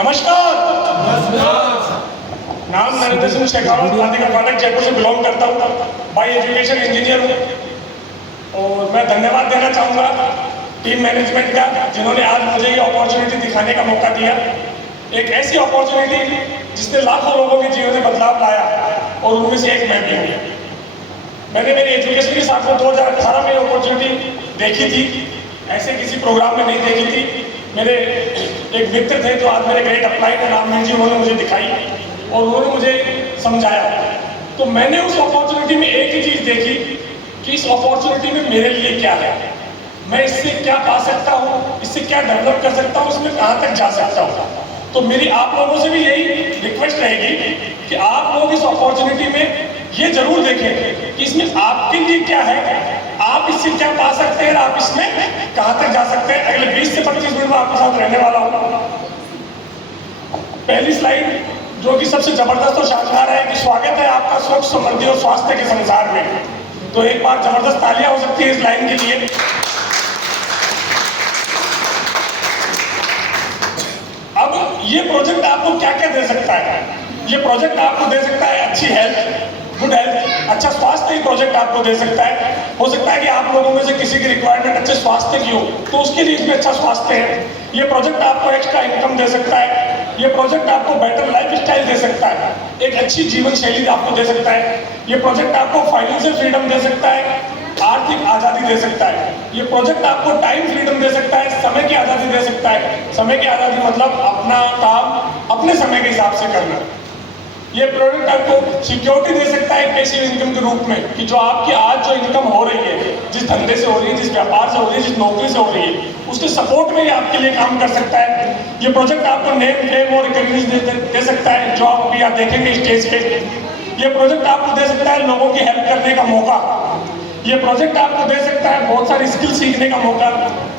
नमस्कार। नाम नरेंद्र सिंह शेखावत, राधिका फाटक, जयपुर से बिलोंग करता हूँ। बाई एजुकेशन इंजीनियर हूँ। और मैं धन्यवाद देना चाहूँगा टीम मैनेजमेंट का, जिन्होंने आज मुझे ये अपॉर्चुनिटी दिखाने का मौका दिया। एक ऐसी अपॉर्चुनिटी जिसने लाखों लोगों के जीवन में बदलाव लाया, और उनमें से एक मैं भी हूँ। मैंने मेरी एजुकेशन के साथ में 2018 में अपॉर्चुनिटी देखी थी, ऐसे किसी प्रोग्राम में नहीं देखी थी। मेरे एक मित्र थे जो आज मेरे ग्रेट अप्लाइड है, रामवीर जी, उन्होंने मुझे दिखाई और उन्होंने मुझे समझाया। तो मैंने उस अपॉर्चुनिटी में एक ही चीज़ देखी कि इस अपॉर्चुनिटी में मेरे लिए क्या है, मैं इससे क्या पा सकता हूँ, इससे क्या डेवलप कर सकता हूँ, इसमें कहाँ तक जा सकता हूँ। तो मेरी आप लोगों से भी यही रिक्वेस्ट रहेगी कि आप लोग इस अपॉर्चुनिटी में ये जरूर देखें कि इसमें आपके लिए क्या है, आप इससे क्या पा सकते हैं, आप इसमें कहां तक जा सकते हैं। अगले 20 से 25 मिनट में आपके साथ रहने वाला हूं। पहली स्लाइड जो कि सबसे जबरदस्त और शानदार है कि स्वागत है आपका सुख, समृद्धि और स्वास्थ्य के संसार में। तो एक बार जबरदस्त तालियां हो सकती है इस लाइन के लिए। अब ये प्रोजेक्ट आपको क्या क्या दे सकता है? ये प्रोजेक्ट आपको दे सकता है अच्छी हेल्थ, गुड हेल्थ, अच्छा स्वास्थ्य। ये प्रोजेक्ट आपको दे सकता है। हो सकता है कि आप लोगों में से किसी की रिक्वायरमेंट अच्छे स्वास्थ्य की हो, तो उसके लिए इसमें अच्छा स्वास्थ्य है। ये प्रोजेक्ट आपको एक्स्ट्रा इनकम दे सकता है। ये प्रोजेक्ट आपको बेटर लाइफ स्टाइल दे सकता है, एक अच्छी जीवन शैली आपको दे सकता है। ये प्रोजेक्ट आपको फाइनेंशियल फ्रीडम दे सकता है, आर्थिक आज़ादी दे सकता है। ये प्रोजेक्ट आपको टाइम फ्रीडम दे सकता है, समय की आज़ादी दे सकता है। समय की आज़ादी मतलब अपना काम अपने समय के हिसाब से करना। ये प्रोडक्ट आपको सिक्योरिटी दे सकता है पैसिव इनकम के रूप में, कि जो आपकी आज जो इनकम हो रही है, जिस धंधे से हो रही है, जिस व्यापार से हो रही है, जिस नौकरी से हो रही है, उसके सपोर्ट में ये आपके लिए काम कर सकता है। ये प्रोजेक्ट आपको नेम, फेम और रिकॉग्निशन दे सकता है, जो आप अभी आप देखेंगे स्टेज पे। ये प्रोजेक्ट आपको दे सकता है लोगों की हेल्प करने का मौका। ये प्रोजेक्ट आपको दे सकता है बहुत सारी स्किल सीखने का मौका।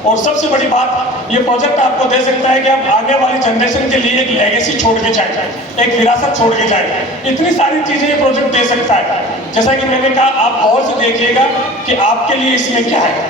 और सबसे बड़ी बात, ये प्रोजेक्ट आपको दे सकता है कि आप आगे वाली जनरेशन के लिए एक लेगेसी छोड़ के जाए, एक विरासत छोड़ के जाए। इतनी सारी चीजें ये प्रोजेक्ट दे सकता है। जैसा कि मैंने कहा, आप और से देखिएगा कि आपके लिए इसमें क्या है।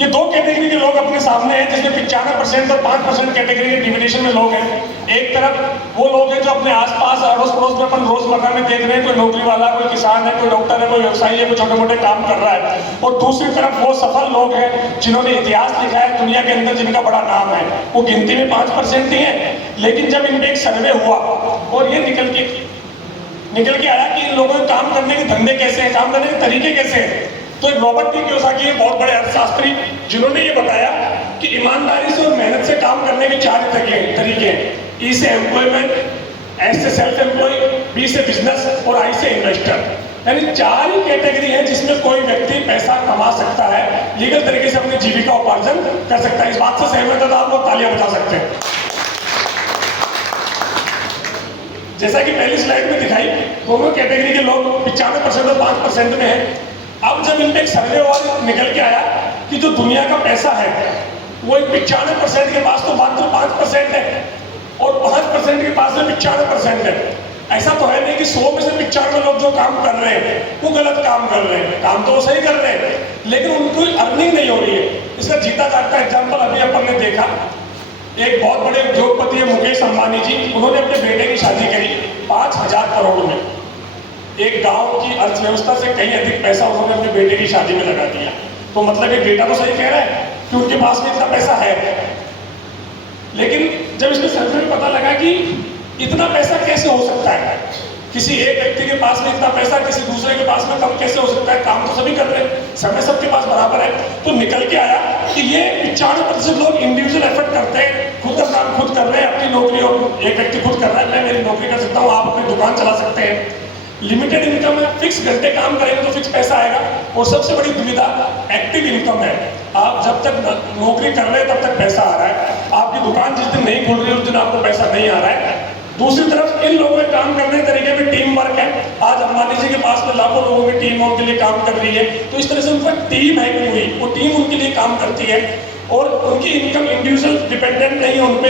ये दो कैटेगरी के लोग अपने सामने हैं, जिसमें 95% और 5% कैटेगरी के डिविडेशन में लोग हैं। एक तरफ वो लोग हैं जो अपने आसपास अड़ोस पड़ोस में अपन रोजमर्रा में देख रहे हैं, कोई नौकरी वाला, कोई किसान है, कोई डॉक्टर है, कोई व्यवसायी है, कोई छोटे मोटे काम कर रहा है। और दूसरी तरफ वो सफल लोग हैं जिन्होंने इतिहास लिखा है दुनिया के अंदर, जिनका बड़ा नाम है। वो गिनती में 5% ही है, लेकिन जब इन पे एक सर्वे हुआ और ये निकल के आया कि इन लोगों के काम करने के धंधे कैसे हैं, काम करने के तरीके कैसे हैं, तो एक रॉबर्ट टी कियोसाकी, बहुत बड़े अर्थशास्त्री, जिन्होंने ये बताया कि ईमानदारी से और मेहनत से काम करने के 4 तरीके हैं। ई से एम्प्लॉयमेंट, एस से सेल्फ एम्प्लॉय, बी से बिजनेस और आई से इन्वेस्टर। यानी 4 ही कैटेगरी है जिसमें कोई व्यक्ति पैसा कमा सकता है, लीगल तरीके से अपनी जीविका उपार्जन कर सकता है। इस बात से सहमत है तो आप लोग तालियां बजा सकते हैं। जैसा कि पहली स्लाइड में दिखाई, दोनों कैटेगरी के लोग 95% और 5% में है। अब जब इनमें एक सर्वे और निकल के आया कि जो दुनिया का पैसा है वो 95% के पास तो मात्र 5% है, और 5% के पास में 95% है। ऐसा तो है नहीं कि 100 में से 95 लोग जो काम कर रहे हैं वो गलत काम कर रहे हैं, काम तो वो सही कर रहे हैं, लेकिन उनको अर्निंग नहीं हो रही है। इसका जीता जागता एग्जाम्पल अभी अपन ने देखा। एक बहुत बड़े उद्योगपति है मुकेश अंबानी जी, उन्होंने अपने बेटे की शादी करी 5,000 करोड़ में। एक गांव की अर्थव्यवस्था से कहीं अधिक पैसा उन्होंने अपने बेटे की शादी में लगा दिया। तो मतलब ये बेटा तो सही कह रहा है कि उनके पास में इतना पैसा है, लेकिन जब इसमें सर्वे में पता लगा कि इतना पैसा कैसे हो सकता है, किसी एक व्यक्ति के पास में इतना पैसा, किसी दूसरे के पास में कम कैसे हो सकता है, काम तो सभी कर रहे हैं, समय सबके पास बराबर है। तो निकल के आया कि ये 95% लोग इंडिविजुअल एफर्ट करते हैं, खुद का काम खुद कर रहे हैं, अपनी नौकरी और एक व्यक्ति खुद कर रहा है, मैं मेरी नौकरी कर सकता हूँ, आप अपनी दुकान चला सकते हैं। लिमिटेड इनकम है, फिक्स घंटे काम करेंगे तो फिक्स पैसा आएगा। और सबसे बड़ी दुविधा एक्टिव इनकम है, आप जब तक नौकरी कर रहे हैं तब तक पैसा आ रहा है, आपकी दुकान जिस दिन नहीं खुल रही है उस दिन आपको पैसा नहीं आ रहा है। दूसरी तरफ इन लोगों के काम करने के तरीके में टीम वर्क है। आज अंबानी जी के पास में लाखों लोगों की टीम उनके लिए काम कर रही है, तो इस तरह से उनका टीम है पूरी, वो टीम उनके लिए काम करती है। और उनकी इनकम इंडिविजुअल डिपेंडेंट नहीं है, उनपे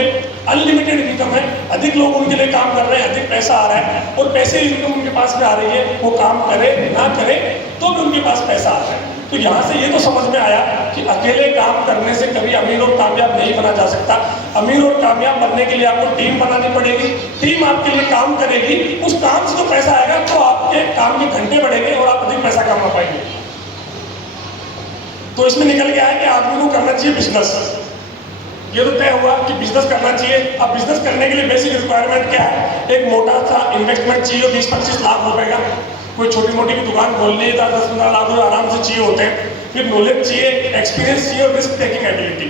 अनलिमिटेड इनकम है, अधिक लोग उनके लिए काम कर रहे हैं, अधिक पैसा आ रहा है, और पैसे इनकम उनके पास में आ रही है, वो काम करे ना करे तो भी उनके पास पैसा आ रहा है। तो यहाँ से ये तो समझ में आया कि अकेले काम करने से कभी अमीर और कामयाब नहीं बना जा सकता। अमीर और कामयाब बनने के लिए आपको टीम बनानी पड़ेगी, टीम आपके लिए काम करेगी, उस काम से जो पैसा आएगा तो आपके काम के घंटे बढ़ेंगे और आप अधिक पैसा कमा पाएंगे। तो इसमें निकल के आया कि आदमी को करना चाहिए बिजनेस। ये तो तय हुआ कि बिजनेस करना चाहिए। अब बिजनेस करने के लिए बेसिक रिक्वायरमेंट क्या है? एक मोटा सा इन्वेस्टमेंट चाहिए 20-25 लाख रुपए का। कोई छोटी मोटी भी दुकान खोलनी है 10-15 लाख रुपए आराम से चाहिए होते हैं। फिर नॉलेज चाहिए, एक्सपीरियंस चाहिए और रिस्क टेकिंग एबिलिटी।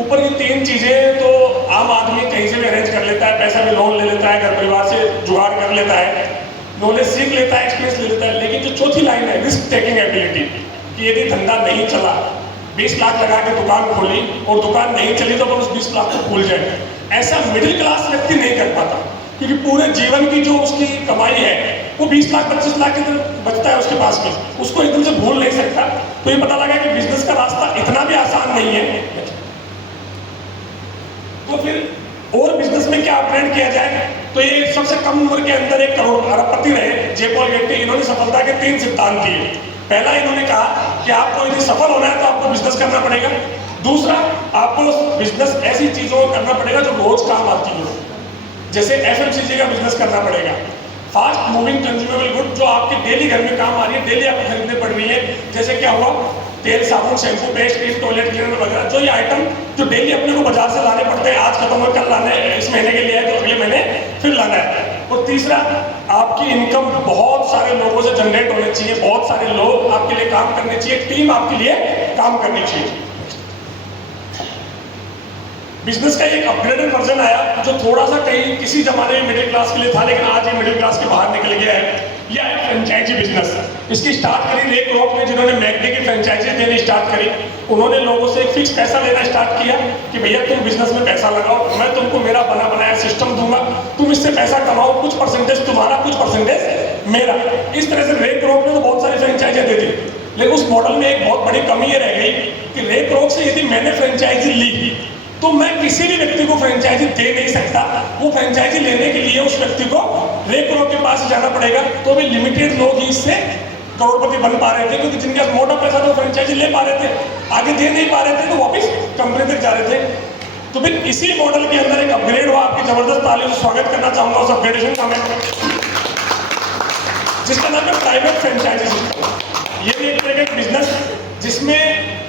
ऊपर ये 3 चीजें तो आम आदमी कहीं से भी अरेंज कर लेता है, पैसा भी लोन ले लेता है, घर परिवार से जुगाड़ कर लेता है, नॉलेज सीख लेता है, एक्सपीरियंस ले लेता है। लेकिन जो चौथी लाइन है रिस्क टेकिंग एबिलिटी, कि यदि धंधा नहीं चला, 20 लाख लगा के दुकान खोली और दुकान नहीं चली तो अपन उस 20 लाख को भूल जाए, ऐसा मिडिल क्लास व्यक्ति नहीं कर पाता। क्योंकि पूरे जीवन की जो उसकी कमाई है वो 20 लाख 25 लाख की तरफ बचता है उसके पास में, उसको एकदम से भूल नहीं सकता। तो ये पता लगा कि बिजनेस का रास्ता इतना भी आसान नहीं है। तो फिर और बिजनेस में क्या अपग्रेड किया जाए? तो ये सबसे कम उम्र के अंदर 1 करोड़ अरबपति रहे जे पॉल गेटी। इन्होंने सफलता के 3 सिद्धांत दिए। पहला इन्होंने कहा कि आपको यदि सफल होना है तो आपको बिजनेस करना पड़ेगा। दूसरा, आपको बिजनेस ऐसी चीजों को करना पड़ेगा जो रोज काम आती हो, जैसे FMCG का बिजनेस करना पड़ेगा, फास्ट मूविंग कंज्यूमेबल गुड, जो आपके डेली घर में काम आ रही है, डेली आपको खरीदने पड़ रही है। जैसे क्या हुआ, तेल, साबुन, shampoo, paste, cream, toilet cleaner वगैरह, जो ये आइटम जो डेली अपने को बाजार से लाने पड़ते हैं, आज खत्म हो कल लाना है, इस महीने के लिए है तो अगले महीने फिर लाना है। और तीसरा, आपकी इनकम बहुत सारे लोगों से जनरेट होनी चाहिए, बहुत सारे लोग आपके लिए काम करने चाहिए, टीम आपके लिए काम करनी चाहिए। बिजनेस का एक अपग्रेडेड वर्जन आया जो थोड़ा सा कहीं किसी जमाने में मिडिल क्लास के लिए था, लेकिन आज ये मिडिल क्लास के बाहर निकल गया है। यह है फ्रेंचाइजी बिजनेस। इसकी स्टार्ट करी रे क्रॉक ने, जिन्होंने मैकडे की फ्रेंचाइजी देनी स्टार्ट करी। उन्होंने लोगों से एक फिक्स पैसा लेना स्टार्ट किया कि भैया तुम बिजनेस में पैसा लगाओ, मैं तुमको मेरा बना बनाया सिस्टम दूंगा, तुम इससे पैसा कमाओ, कुछ परसेंटेज तुम्हारा, कुछ परसेंटेज मेरा। इस तरह से रे क्रॉक ने तो बहुत सारी फ्रेंचाइजी दे दी, लेकिन उस मॉडल में एक बहुत बड़ी कमी ये रह गई कि रे क्रॉक से यदि मैंने फ्रेंचाइजी ली तो मैं किसी भी व्यक्ति को फ्रेंचाइजी दे नहीं सकता। वो फ्रेंचाइजी लेने के लिए उस व्यक्ति को रे क्रॉक के पास जाना पड़ेगा। तो भी लिमिटेड लोग ही इससे करोड़पति बन पा रहे थे, क्योंकि जिनके पास मोटा पैसा तो फ्रेंचाइजी ले पा रहे थे, आगे दे नहीं पा रहे थे तो वापिस कंपनी तक जा रहे थे। तो फिर इसी मॉडल के अंदर एक अपग्रेड हुआ। आपकी जबरदस्त तालियों से स्वागत करना चाहूंगा उस अपग्रेडेशन का मैं, जिसका नाम है प्राइवेट फ्रेंचाइजी सिस्टम। ये भी एक तरह का बिजनेस जिसमें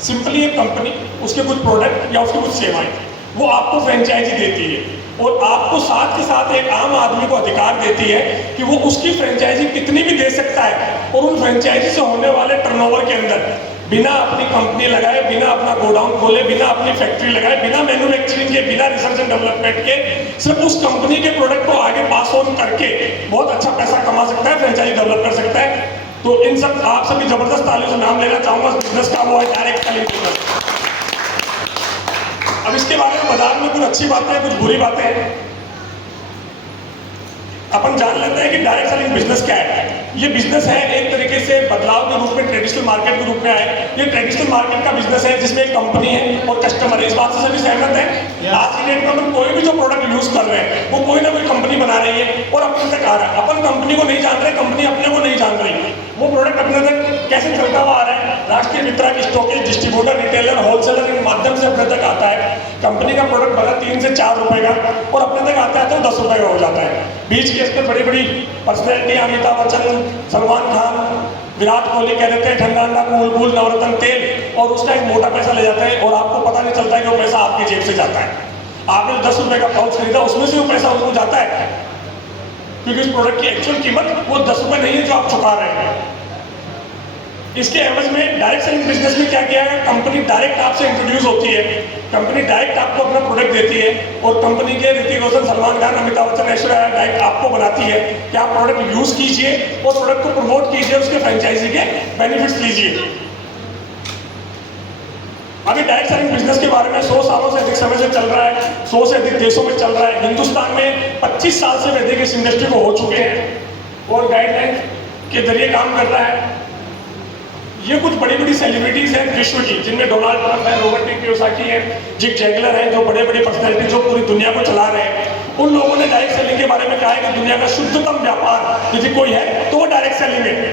सिंपली एक कंपनी, उसके कुछ प्रोडक्ट या उसकी कुछ सेवाएं, वो आपको फ्रेंचाइजी देती है और आपको साथ के साथ एक आम आदमी को अधिकार देती है कि वो उसकी फ्रेंचाइजी कितनी भी दे सकता है। और उन फ्रेंचाइजी से होने वाले टर्नओवर के अंदर बिना अपनी कंपनी लगाए, बिना अपना गोडाउन खोले, बिना अपनी फैक्ट्री लगाए, बिना मैन्युफैक्चरिंग के, बिना रिसर्च एंड डेवलपमेंट के, सिर्फ उस कंपनी के प्रोडक्ट को आगे पास ऑन करके बहुत अच्छा पैसा कमा सकता है, फ्रेंचाइजी डेवलप कर सकता है। तो इन सब आप सभी जबरदस्त तालियों से नाम लेना चाहूंगा बिजनेस का, वो है डायरेक्ट सेलिंग बिजनेस। अब इसके बारे में बाजार में कुछ अच्छी बातें हैं, कुछ बुरी बातें हैं। अपन जान लेते हैं कि डायरेक्ट सेलिंग बिजनेस क्या है। ये बिजनेस है एक तरीके से बदलाव के रूप में, ट्रेडिशनल मार्केट के रूप में आए। ये ट्रेडिशनल मार्केट का बिजनेस है जिसमें एक कंपनी है और कस्टमर है। इस बात से सभी सहमत हैं। आज की डेट में अपन कोई भी जो प्रोडक्ट यूज कर रहे हैं वो कोई ना कोई कंपनी बना रही है और अपने तक आ रहा है। अपन कंपनी को नहीं जान रहे, कंपनी अपने को नहीं जान रही। वो प्रोडक्ट अपने तक कैसे चलता हुआ आ रहा है, राष्ट्रीय वितरक, स्टॉकिस्ट, डिस्ट्रीब्यूटर, रिटेलर, होलसेलर, इन माध्यम से अपने तक आता है। कंपनी का प्रोडक्ट बना 3 से 4 रुपए का और अपने तक आता है तो 10 रुपए का हो जाता है। बीच के इसमें बड़ी बड़ी पर्सनैलिटी, अमिताभ बच्चन, सलमान खान, विराट कोहली कह देते हैं ठंडा ठंडा कूल कूल नवरत्न तेल, और उसका एक मोटा पैसा ले जाता है और आपको पता नहीं चलता है कि वो पैसा आपकी जेब से जाता है। आपने 10 रुपए का पाउच खरीदा, उसमें से वो पैसा उसको जाता है, क्योंकि उस प्रोडक्ट की एक्चुअल कीमत वो 10 रुपए नहीं है जो आप चुका रहे हैं। इसके एवज में डायरेक्ट सेलिंग बिजनेस में क्या किया है, कंपनी डायरेक्ट आपसे इंट्रोड्यूस होती है, कंपनी डायरेक्ट आपको अपना प्रोडक्ट देती है और कंपनी के ऋतिक रोशन, सलमान खान, अमिताभ बच्चन, ऐश्वर्या डायरेक्ट आपको बनाती है कि आप प्रोडक्ट यूज कीजिए और प्रोडक्ट को प्रमोट कीजिए, उसके फ्रेंचाइजी के बेनिफिट्स लीजिए। अभी डायरेक्ट सेलिंग बिजनेस के बारे में 100 सालों से अधिक समय से चल रहा है, 100 से अधिक देशों में चल रहा है। हिंदुस्तान में 25 साल से अधिक इस इंडस्ट्री को हो चुके हैं और गाइडलाइन के जरिए काम कर रहा है। ये कुछ बड़ी बड़ी सेलिब्रिटीज हैं विश्व की, जिनमें डोनाल्ड ट्रंप है, रॉबर्ट टी कियोसाकी है, जिक जैगलर है, जो बड़े बड़े पर्सनैलिटी जो पूरी दुनिया को चला रहे हैं। उन लोगों ने डायरेक्ट सेलिंग के बारे में कहा है कि दुनिया का शुद्धतम व्यापार यदि कोई है तो वो डायरेक्ट सेलिंग है।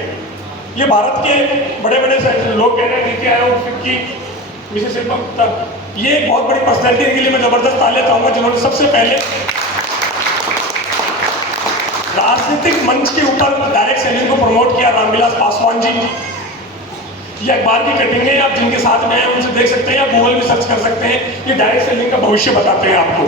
ये भारत के बड़े बड़े लोग कह रहे हैं नीति आयोग फिक्की विशेष ये एक बहुत बड़ी पर्सनैलिटी के लिए मैं जबरदस्त तालियां चाहूंगा जिन्होंने सबसे पहले राजनीतिक मंच के ऊपर डायरेक्ट सेलिंग को प्रमोट किया। रामविलास पासवान जी, ये अखबार की कटिंग है, आप जिनके साथ में हैं उनसे देख सकते हैं या गूगल में सर्च कर सकते हैं। ये डायरेक्ट सेलिंग का भविष्य बताते हैं आपको।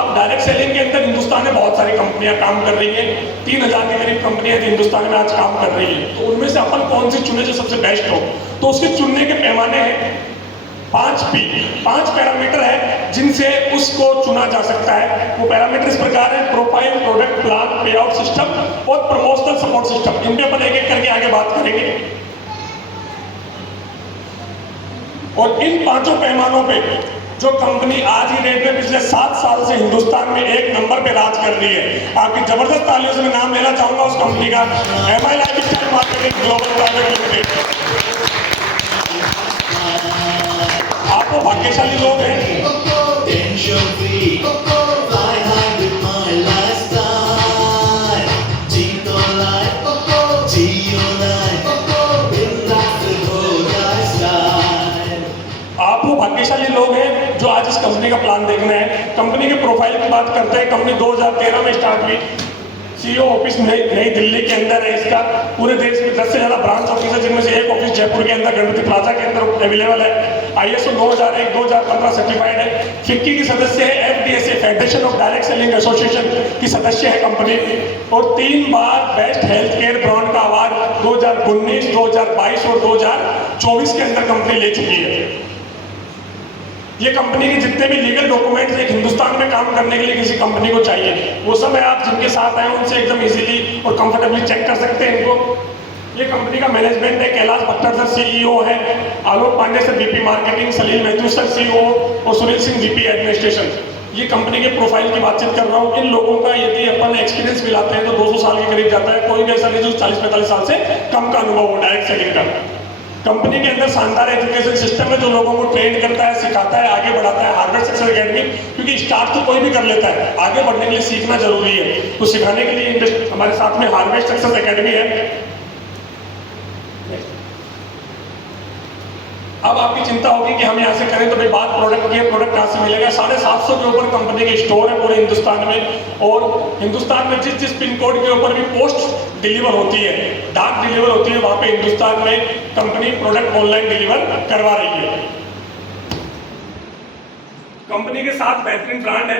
अब डायरेक्ट सेलिंग के अंदर हिंदुस्तान में बहुत सारी कंपनियां काम कर रही हैं, 3000 के करीब कंपनियां जो हिंदुस्तान में आज काम कर रही है। तो उनमें से अपन कौन सी चुने जो सबसे बेस्ट हो, तो उसके चुनने के पैमाने हैं 5P, 5 पैरामीटर है जिनसे उसको चुना जा सकता है। वो पैरामीटर इस प्रकार है: प्रोफाइल, प्रोडक्ट, प्लान, पे आउट सिस्टम और प्रमोशनल सपोर्ट सिस्टम। इन पे अपन एक एक करके आगे बात करेंगे। और इन 5 पैमानों पे जो कंपनी आज ही डेट में पिछले 7 साल से हिंदुस्तान में 1 नंबर पे राज कर रही है, आपकी जबरदस्त तालियों से मैं नाम लेना चाहूंगा उस कंपनी का, MI lifestyle marketing global private limited. आप वो भाग्यशाली लोग हैं भाग्यशाली लोग हैं जो आज इस कंपनी का प्लान देखना है। कंपनी के प्रोफाइल की बात करते हैं। कंपनी 2013 में स्टार्ट हुई। CEO ऑफिस नई दिल्ली के अंदर है इसका। पूरे देश में 10 से ज़्यादा ब्रांच ऑफिस है, जिनमें से एक ऑफिस जयपुर के अंदर गणपति प्लाजा के अंदर अवेलेबल है। ISO 2001-2015 सर्टिफाइड है। फिक्की की सदस्य है। FDSA federation of direct selling association की सदस्य है कंपनी। और 3 बार बेस्ट हेल्थ केयर ब्रांड का अवार्ड 2019, 2022 और 2024 के अंदर कंपनी ले चुकी है। ये कंपनी के जितने भी लीगल डॉक्यूमेंट्स एक हिंदुस्तान में काम करने के लिए किसी कंपनी को चाहिए, वो सब है आप जिनके साथ आए उनसे एकदम इजीली और कंफर्टेबली चेक कर सकते हैं इनको। ये कंपनी का मैनेजमेंट है: कैलाश भट्टर सर CEO है, आलोक पांडे सर VP मार्केटिंग, सलील महतूज सर CEO और सुनील सिंह VP एडमिनिस्ट्रेशन। ये कंपनी के प्रोफाइल की बातचीत कर रहा हूँ। इन लोगों का यदि अपन एक्सपीरियंस मिलाते हैं तो 200 साल के करीब जाता है। कोई भी ऐसा नहीं जो 40-45 साल से कम का अनुभव हो डायरेक्ट सेलिंग का। कंपनी के अंदर शानदार एजुकेशन सिस्टम है जो लोगों को ट्रेन करता है, सिखाता है, आगे बढ़ाता है। हार्वर्ड सक्सेस एकेडमी, क्योंकि स्टार्ट तो कोई भी कर लेता है, आगे बढ़ने के लिए सीखना जरूरी है। तो सिखाने के लिए हमारे साथ में हार्वर्ड सक्सेस एकेडमी है। अब आपकी चिंता होगी कि हम यहाँ से करें तो भाई बात प्रोडक्ट की है, प्रोडक्ट कहाँ से मिलेगा। 750 के ऊपर कंपनी के स्टोर है पूरे हिंदुस्तान में। और हिंदुस्तान में जिस पिन कोड के ऊपर भी पोस्ट डिलीवर होती है, डाक डिलीवर होती है, वहाँ पे हिंदुस्तान में कंपनी प्रोडक्ट ऑनलाइन डिलीवर करवा रही है। कंपनी के साथ बेहतरीन ब्रांड है।